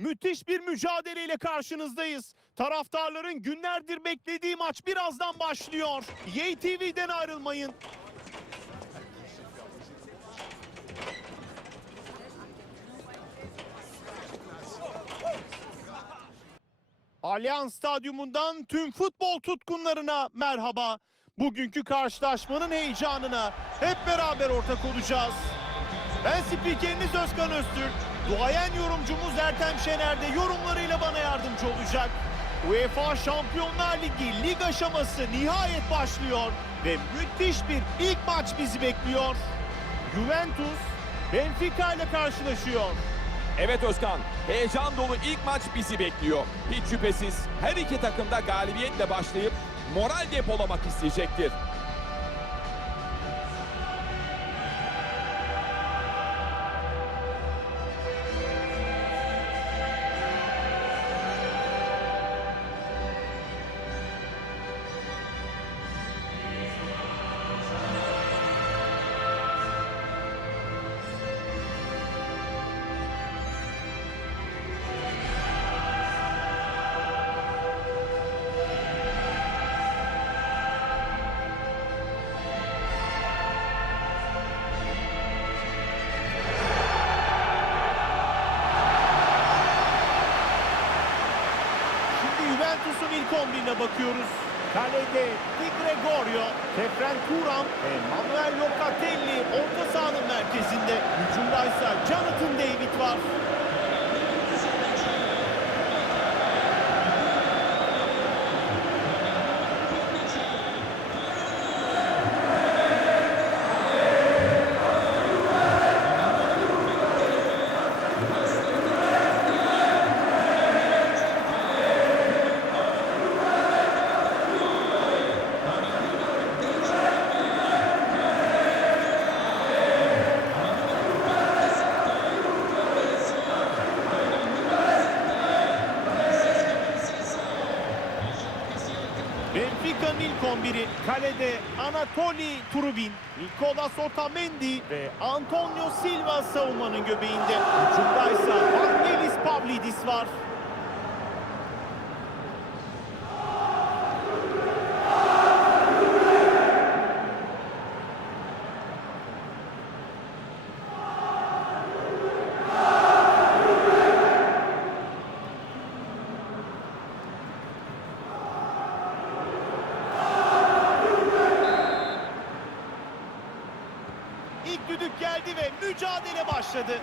Müthiş bir mücadeleyle karşınızdayız. Taraftarların günlerdir beklediği maç birazdan başlıyor. Yay TV'den ayrılmayın. Allianz Stadyumundan tüm futbol tutkunlarına merhaba. Bugünkü karşılaşmanın heyecanına hep beraber ortak olacağız. Ben spikeriniz Özkan Öztürk. Duayen yorumcumuz Ertem Şener de yorumlarıyla bana yardımcı olacak. UEFA Şampiyonlar Ligi lig aşaması nihayet başlıyor ve müthiş bir ilk maç bizi bekliyor. Juventus Benfica ile karşılaşıyor. Evet Özkan, heyecan dolu ilk maç bizi bekliyor. Hiç şüphesiz her iki takım da galibiyetle başlayıp moral depolamak isteyecektir. 11'ine bakıyoruz. Kalede Di Gregorio, Tefren Turam ve Manuel Locatelli orta sahanın merkezinde. Hücumdaysa Jonathan David var. Benfica'nın ilk 11'i kalede Anatoli Trubin, Nicolas Otamendi ve Antonio Silva savunmanın göbeğinde. Hücumdaysa Vangelis Pavlidis var. İlk düdük geldi ve mücadele başladı.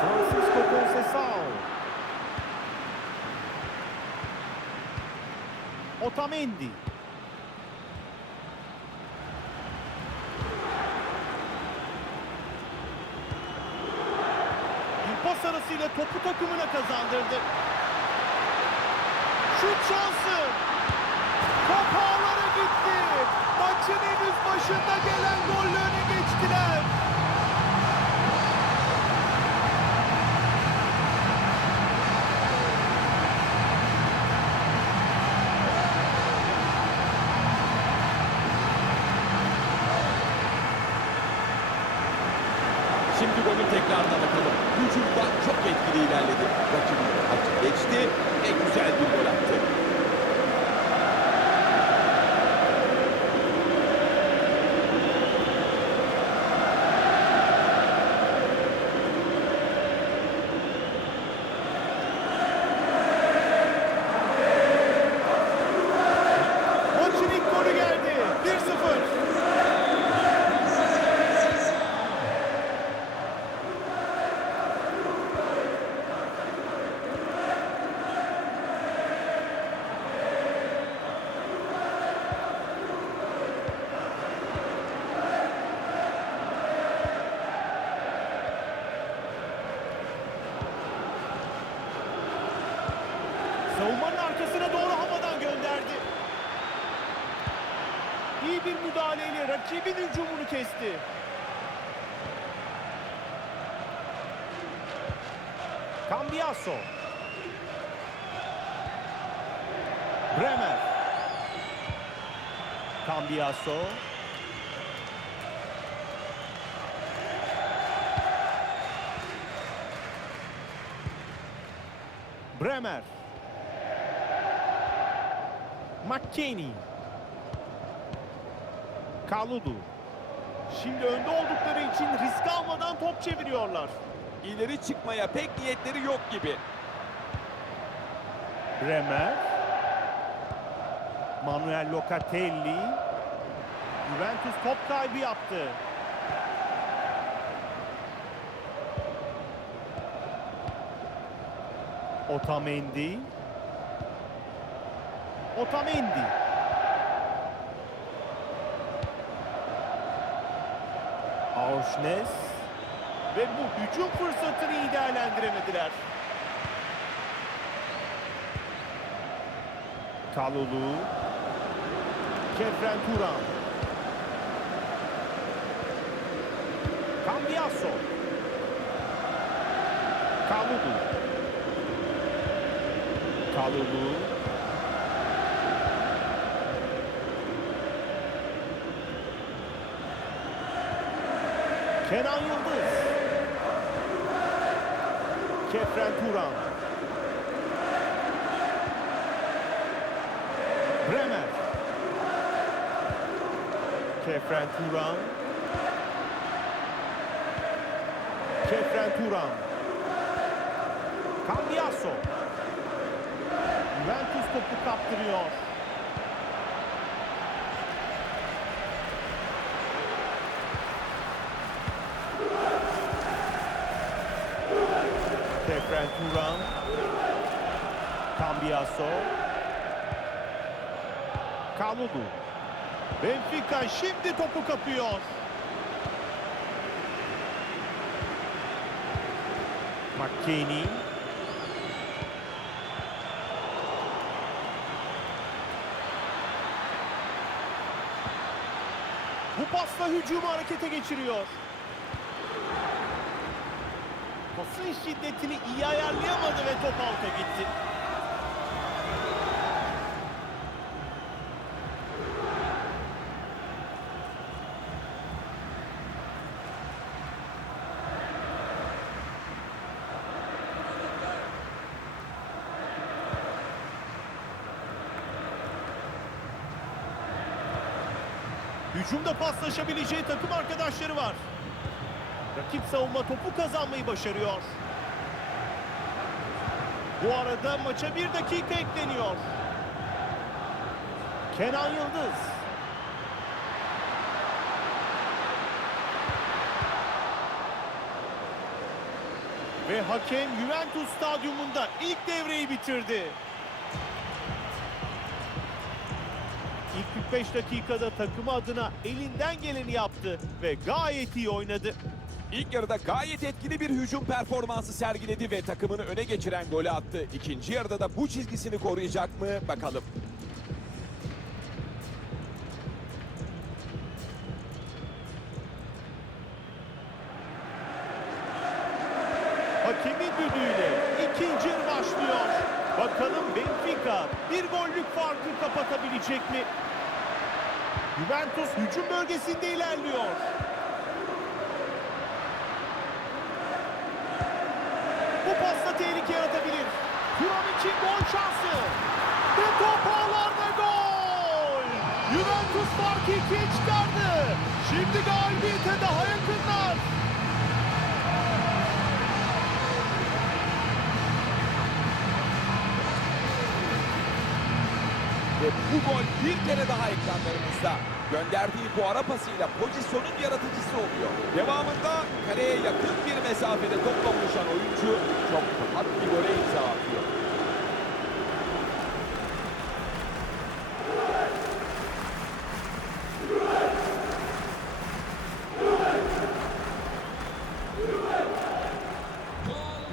Francisco Conceição. Otamendi. Bir pas arasıyla topu takımına kazandırdı. Şut şansı. Top ağlara gitti. Maçın henüz başında gelen golle geçtiler. Şimdi golün tekrarına bakalım. Hücumda çok etkili ilerledi. Rakibini geçti ve güzel bir gol attı. Maçın ilk golü geldi. 1-0. Savunmanın arkasına doğru havadan gönderdi. İyi bir müdahaleyle rakibin hücumunu kesti. Cambiaso. Bremer. Cambiaso. Bremer. McKinney. Kaludu. Şimdi önde oldukları için risk almadan top çeviriyorlar. İleri çıkmaya pek niyetleri yok gibi. Bremer. Manuel Locatelli. Juventus top kaybı yaptı. Otamendi. Otamendi. Aursnes. Ve bu hücum fırsatını iyi değerlendiremediler. Kalulu. Kefren Turan. Cambiaso. Kalulu. Kalulu. Kenan Yıldız. Kefren Turan. Bremer. Kefren Turan. Kefren Turan. Cambiaso. Juventus topu kaptırıyor. Kefren Turan. Cambiaso. Kaludu. Benfica şimdi topu kapıyor. McKinney. Bu pasla hücumu harekete geçiriyor. Pasın şiddetini iyi ayarlayamadı ve top alta gitti. Hücumda paslaşabileceği takım arkadaşları var. Rakip savunma topu kazanmayı başarıyor. Bu arada maça bir dakika ekleniyor. Kenan Yıldız. Ve hakem Juventus stadyumunda ilk devreyi bitirdi. 45 dakikada takımı adına elinden geleni yaptı ve gayet iyi oynadı. İlk yarıda gayet etkili bir hücum performansı sergiledi ve takımını öne geçiren golü attı. İkinci yarıda da bu çizgisini koruyacak mı bakalım. Juventus hücum bölgesinde ilerliyor. Bu pasta tehlike yaratabilir. Turan için gol şansı. Ve top ağlarda gol. Juventus farkı ikiye çıkardı. Şimdi galibiyete daha yakınlar. Ve bu gol bir kere daha ekranlarımızda. Gönderdiği bu ara pasıyla pozisyonun yaratıcısı oluyor. Devamında kaleye yakın bir mesafede topla buluşan oyuncu çok rahat bir gole imza atıyor.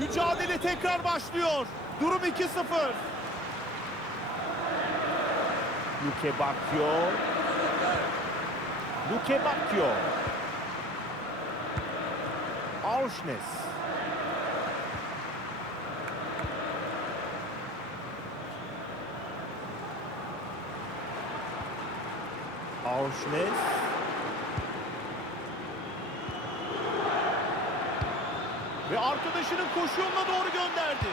Mücadele tekrar başlıyor. Durum 2-0. Luke Bacchio. Luke Bacchio. Aursnes. Auschnes. Ve arkadaşının koşu doğru gönderdi.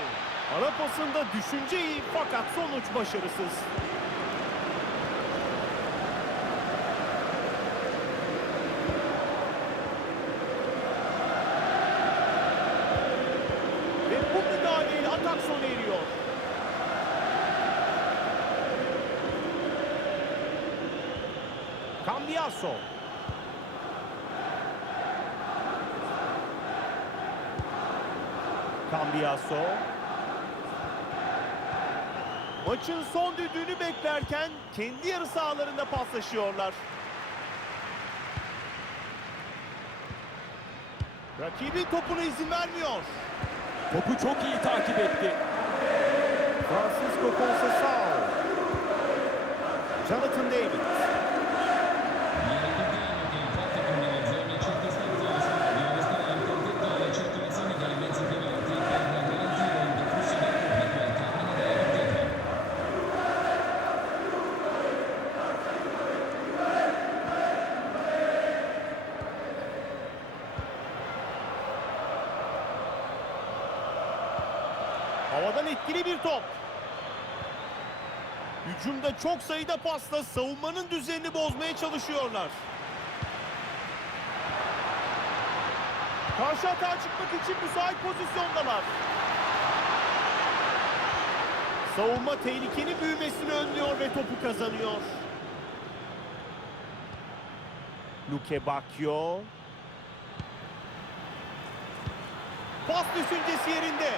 Ara pasında düşünce iyi fakat sonuç başarısız. Cambiaso. Cambiaso. Maçın son düdüğünü beklerken kendi yarı sahalarında paslaşıyorlar. Rakibin topuna izin vermiyor. Topu çok iyi takip etti. Francisco Conceição. Jonathan David. Havadan etkili bir top. Hücumda çok sayıda pasla savunmanın düzenini bozmaya çalışıyorlar. Karşı atağa çıkmak için müsait pozisyondalar. Savunma tehlikenin büyümesini önlüyor ve topu kazanıyor. Luke Bacchio. Pas düşüncesi yerinde.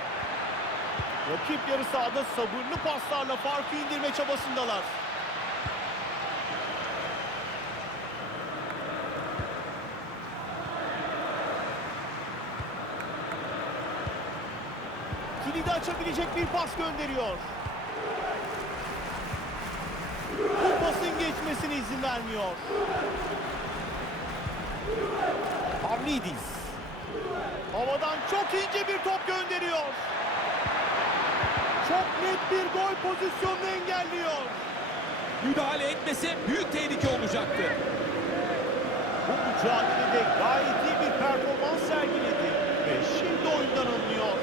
Rakip yarı sahada sabırlı paslarla farkı indirme çabasındalar. Kilidi açabilecek bir pas gönderiyor. Bu pasın geçmesine izin vermiyor. Pavlidis. Havadan çok ince bir top gönderiyor. Çok net bir gol pozisyonunu engelliyor. Müdahale etmesi büyük tehlike olacaktı. Bu mücadelede gayet iyi bir performans sergiledi ve şimdi oyundan alınıyor.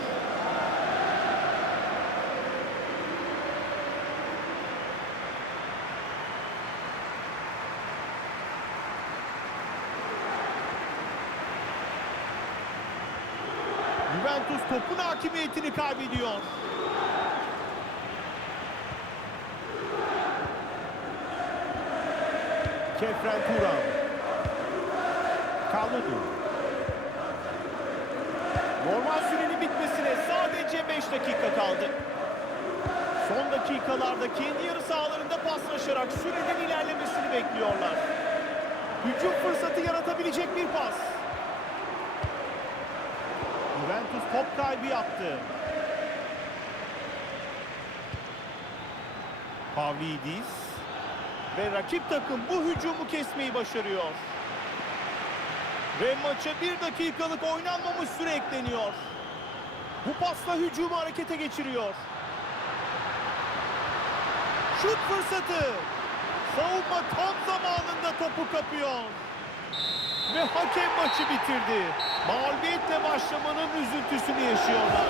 Juventus topun hakimiyetini kaybediyor. Kefren Turan. Kaludu. Normal sürenin bitmesine sadece 5 dakika kaldı. Son dakikalarda kendi yarı sahalarında paslaşarak sürenin ilerlemesini bekliyorlar. Hücum fırsatı yaratabilecek bir pas. Juventus top kaybı yaptı. Pavlidis ve rakip takım bu hücumu kesmeyi başarıyor. Ve maça bir dakikalık oynanmamış süre ekleniyor. Bu pasla hücumu harekete geçiriyor. Şut fırsatı. Savunma tam zamanında topu kapıyor. Ve hakem maçı bitirdi. Mağlubiyetle başlamanın üzüntüsünü yaşıyorlar.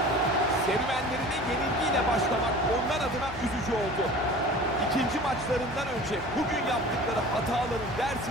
Serüvenlerine yenilgiyle başlamak onlar adına üzücü oldu. Maçlarından önce bugün yaptıkları hataların dersini